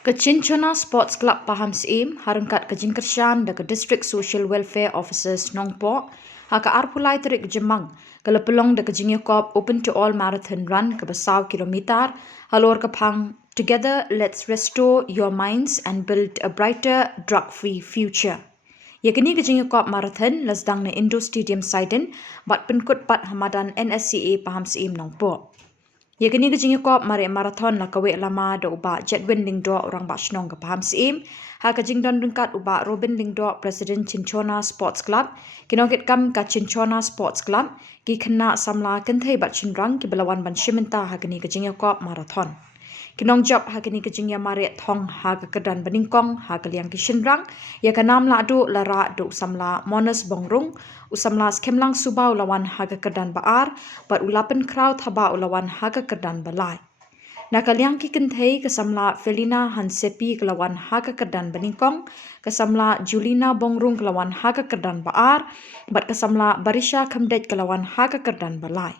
Ke Chinchona Sports Club Paham Sim, harangkat ke Jingkershan dan ke District Social Welfare Officers Nongpo, haka arpulai terik ke Jemang, ke Lepelong dan ke Jingyakop Open to All Marathon Run ke Besau Kilometer, Halor ke Pang. Together, let's restore your minds and build a brighter, drug-free future. Yakini ke Jingyakop Marathon, lasdang na Indo Stadium Saiden, bat penkut pat Hamadan NSCA Paham Sim Nongpo. Yakini ke Jingyakop marathon la kawe lama da uba Jedwin Lingdo orang Bashnong ke Paham Sim, ha ke Jingdan Dungkat uba Robin Lingdo President Chinchona Sports Club, kinokit kam ka Chinchona Sports Club, ki kena Samla kentai bat Chinrang ki belawan ban Shimenta ha kini ke Jingyakop Marathon. Kinong job ha kini ke Jingya Mare Thong ha ke Kedan Beningkong ha ke Liang ki Shinrang, ya ke nam la adu lara du Samla Monas Bongrung, usamla skemlang subau lawan ha ke Kedan Baar, bat ulapan crowd haba ulawan ha ke Kedan Balai. Nakaliang ki kentai ke Samla Felina Hansepi ke lawan ha ke Kedan Beningkong, ke Samla Julina Bongrung ke lawan ha ke Kedan Baar, bat ke Samla Barisha Kamdet ke lawan ha ke Kedan Balai.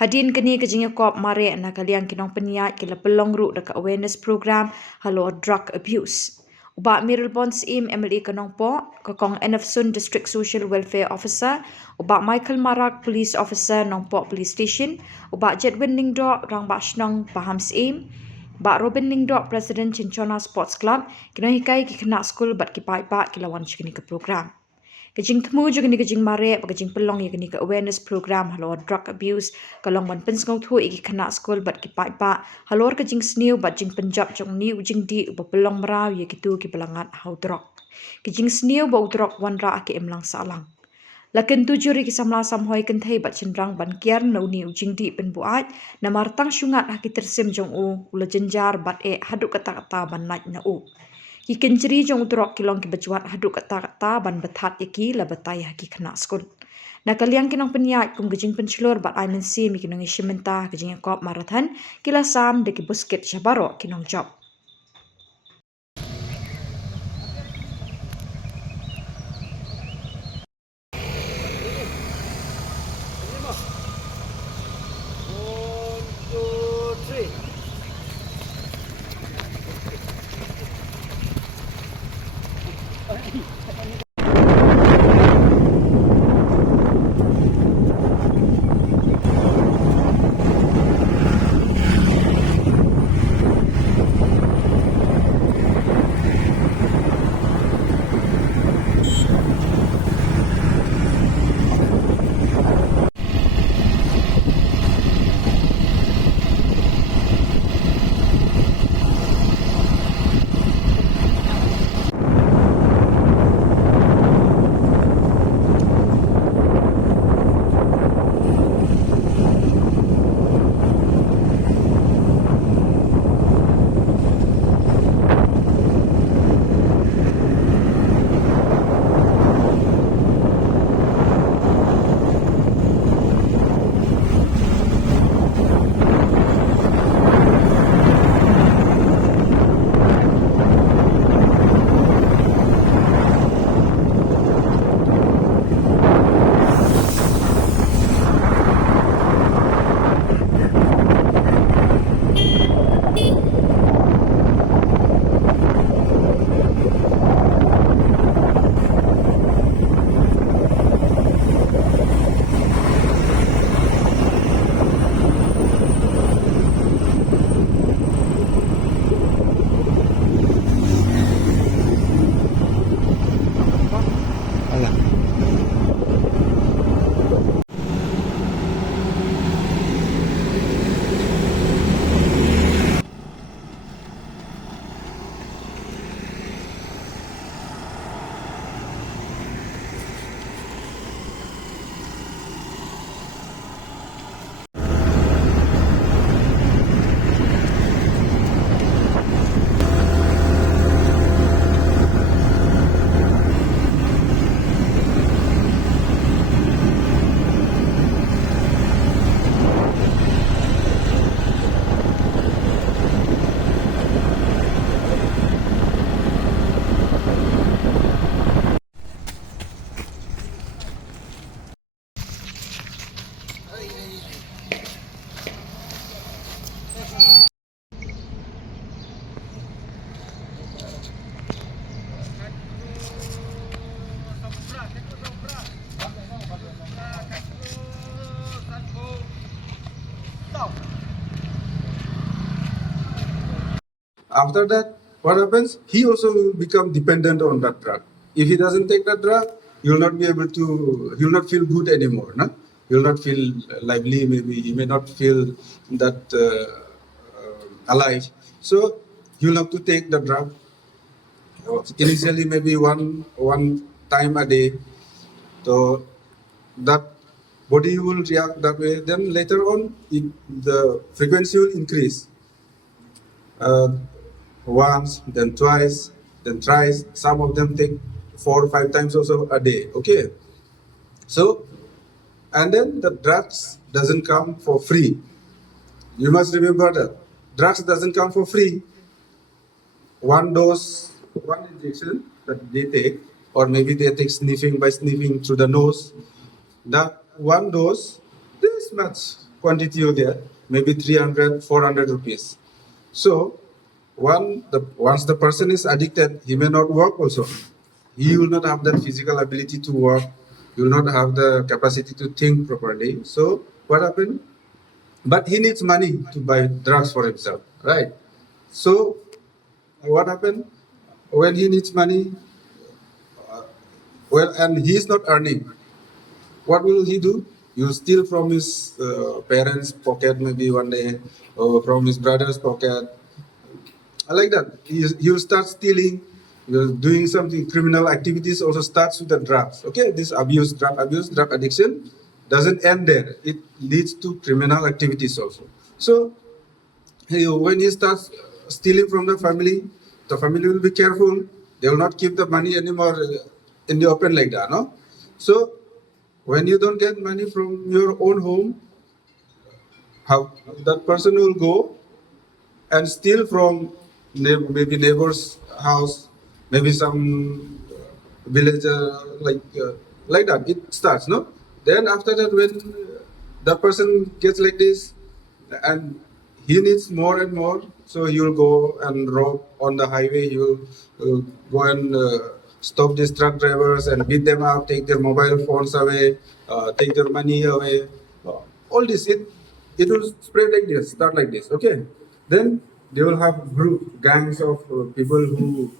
Hadin kini ke Jingyakop mare nakaliang kinong peniat ke Lepelong ru dekat awareness program Halor drug abuse. Uba Mirul Bons Im MLE Kenongpo, Kokong Enafsun District Social Welfare Officer, Uba Michael Marak Police Officer Nongpo Police Station, Uba Jedwin Lingdo Rang Bashnong Paham Sim, Uba Robin Lingdo President Chinchona Sports Club, kinong hikai ki kena school bat ki pai-pai ki lawan cikini ke program. Kejing temu juga ni kejing mare, kejing pelong ya kini ke awareness program halor drug abuse, kalong ban pensngau tu iki kena school bat ki pai-pai, halor kejing sniu bat jing penjab jong ni ujing di uba pelong merau ya gitu ki belangat hau drug. Kejing sniu ba drug wanra aki emlang salang. Lakin tujuh ri Samla samhoi kentai bat cendrang ban kiar na uni ujing di penbuat na martang syungat haki tersim jong ula jenjar bat haduk kata-kata ban naik na Ki kenceri jong utrok kilong ki berjuat haduk kata-kata ban betat yaki la betai haki kena skul. Na kaliang kinong peniat kum gejing pencelur bat aimen si mi kinong ishimenta gejing yakop marathon kila sam de ki busket shabaro kinong job. After that, what happens? He also will become dependent on that drug. If he doesn't take that drug, he will not be able to. He will not feel good anymore. No? He will not feel lively. Maybe he may not feel that alive. So he will have to take the drug. Initially, maybe one time a day. So that body will react that way. Then later on, the frequency will increase. Uh, Once, then twice, then thrice. Some of them take 4 or 5 times also a day. Okay. So, and then the drugs doesn't come for free. You must remember that drugs doesn't come for free. One dose, one injection that they take, or maybe they take sniffing by sniffing through the nose. That one dose, this much quantity you get, maybe 300, 400 rupees. So, once the person is addicted, he may not work also. He will not have that physical ability to work. He will not have the capacity to think properly. So, what happened? But he needs money to buy drugs for himself, right? So, what happened? When he needs money, well, and he is not earning, what will he do? He will steal from his parents' pocket maybe one day, or from his brother's pocket. I like that. He will start stealing, doing something criminal activities. Also starts with the drugs. Okay, this abuse, drug addiction doesn't end there. It leads to criminal activities also. So when he starts stealing from the family will be careful. They will not keep the money anymore in the open like that. No, so when you don't get money from your own home, how that person will go and steal from maybe neighbor's house, maybe some villager like that. It starts, no. Then after that, when the person gets like this, and he needs more and more, so he will go and rob on the highway. He will go and stop these truck drivers and beat them up, take their mobile phones away, take their money away. All this, it will spread like this, start like this. Okay, then they will have gangs of people who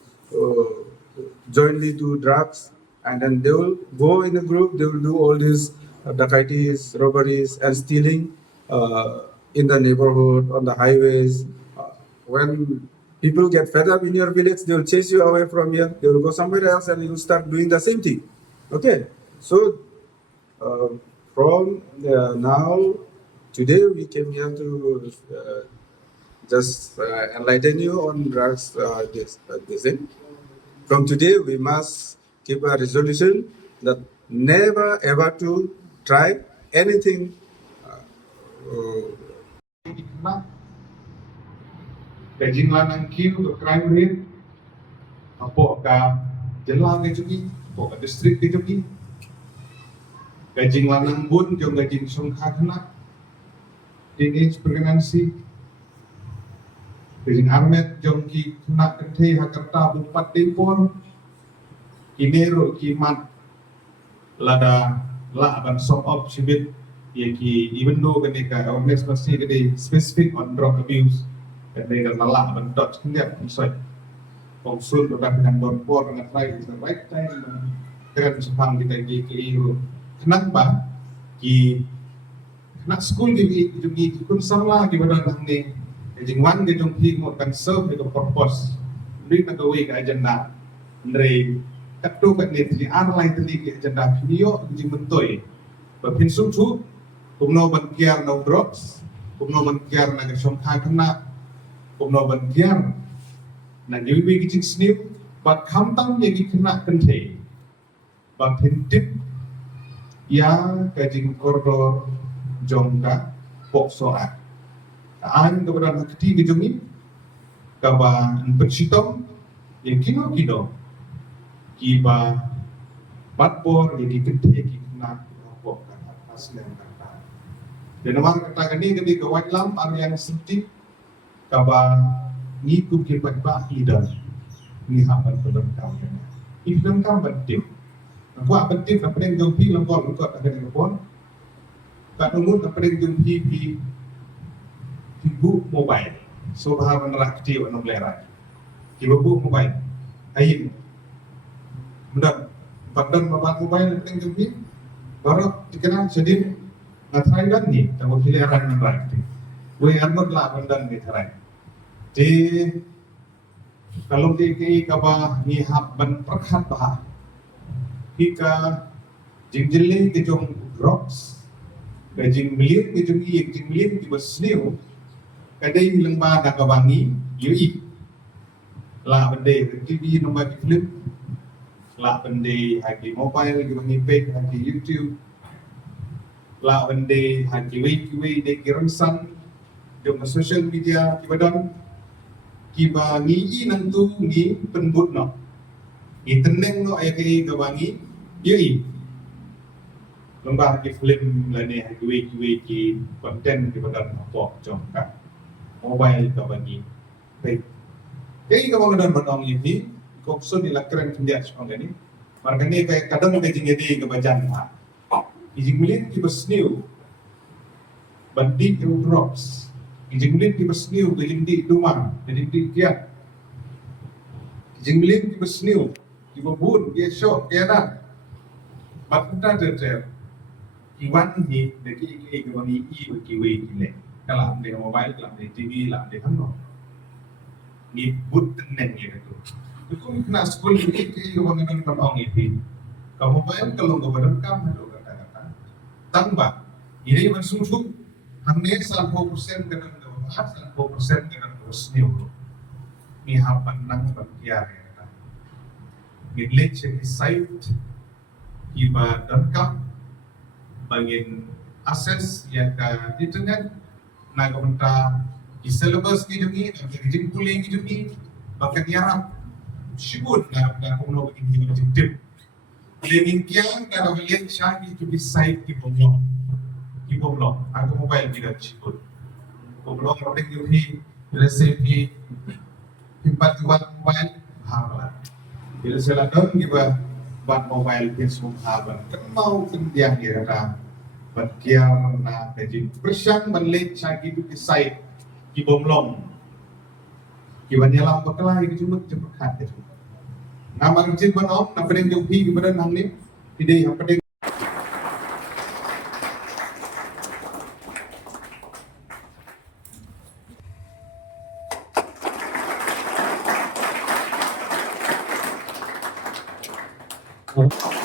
jointly do drugs, and then they will go in a group. They will do all these dacoities, robberies, and stealing in the neighborhood, on the highways. When people get fed up in your village, they will chase you away from here. They will go somewhere else, and you will start doing the same thing. Okay, so uh, from now, today we came here to just enlighten you on drugs. This thing. From today, we must keep a resolution that never ever to try anything. Beijing lanang kiu ke crime rate, apa ka Jela ke jogi, apa ka district ke jogi, Beijing lanang bun jong Beijing songkha kena, teenage pregnancy, Beijing armet jong ki kena kenthe hakarta bupat tempor, kinero ki mat lada la aban sort of sibit, ki even though ketika awareness masih gede specific on drug abuse, ketika nala aban dot kendiap inside. Konsul udah dengan borpor dengan right is the right time keren sepang kita di KEU. Kenapa? Ki nak school di kun Samla di badan ni jingwan di jongpi mo kan serve itu purpose. Beri nak gawe ke agenda. Ndre katu kat ni di arlai tadi ke agenda video jing mentoi. Bapin susu kumno bankiar no drops, kumno bankiar na gesongkha kena, kumno bankiar na giwi gijing snip bat kamtang yagi kena kenthe bat hintip ya kajing koridor jongka poksoa aan kepada nakti gijungi kaba bersitong yang kino kiba batpor yagi kenthe ki kena pok aslen kata dan namang kata gani ketika wajlam yang sentik kaba ni ku ke patba leader ni haban belum kau kan ibn kau penting aku penting apa yang jumpi lengkap ada telepon tak nunggu apa yang jumpi di ibu mobile Sobha menerakti wa nomlera. Kibabu mobile. Ayin. Mudah. Badan babat mobile teng jumpi. Baru dikenal sedih ngatrai dan ni tahu hileran menerakti. We armut lah bandan ni terai. Di kalau di kaba ni hab ban perhat bah. Hika jingjeling kejong rocks. Kejing milir kejong iik jing milir di besniu. Kadai hilang ba dak kabangi yui. La bende TV nombor flip. La bende hagi mobile ki bangi page hagi YouTube. La bende hagi wei de kirangsan jong social media ki badan ki bangi i nantu ni penbut no. Ki teneng no ay ki kabangi yui. Lembah ki film lane hagi wei ki konten ki badan apa jong ka mobile ka bagi baik jadi kalau ngedan batong ini koksun ila keren kendia sepang ni margane kay kadang kay jingedi ke bajan ha ijing milin ki besniu bandi ke drops ijing milin ki besniu ke jingdi dumang ke jingdi kiat ijing milin ki besniu ki babun ki shop ki ana bakta ter iwan ni deki ke bangi i ki we ki le kalau di mobile, kalau di TV, kalau di mana, ni but teneng ni tu. Itu kena sekolah ni kalau mengenai orang itu, kalau mobile kalau nggak berengkam itu kata-kata, tambah. Ini maksudnya, hanya 1% dengan 1% dengan resniu. Ni hapan nang bertiar ya. Ni leceh site, iba berengkam, bangin akses yang ke internet. Nagamenta syllabus ki jungi jing kuling ki jungi bakat yarap shibun na kuno begini tip lemin kian ka balian shagi to be site ki bomlo aku mobile juga shibun bomlo rodek jungi recipe timpat buat mobile habla bila sela don giba buat mobile Facebook haban mau kendiang dirata Bagian na kajing persang manlit sa gitu ki site ki bomlong ki banyalang bakla ki cuma cepat itu nama kecil banom na pedeng jopi ki badan hanglim pidei pedeng Oh.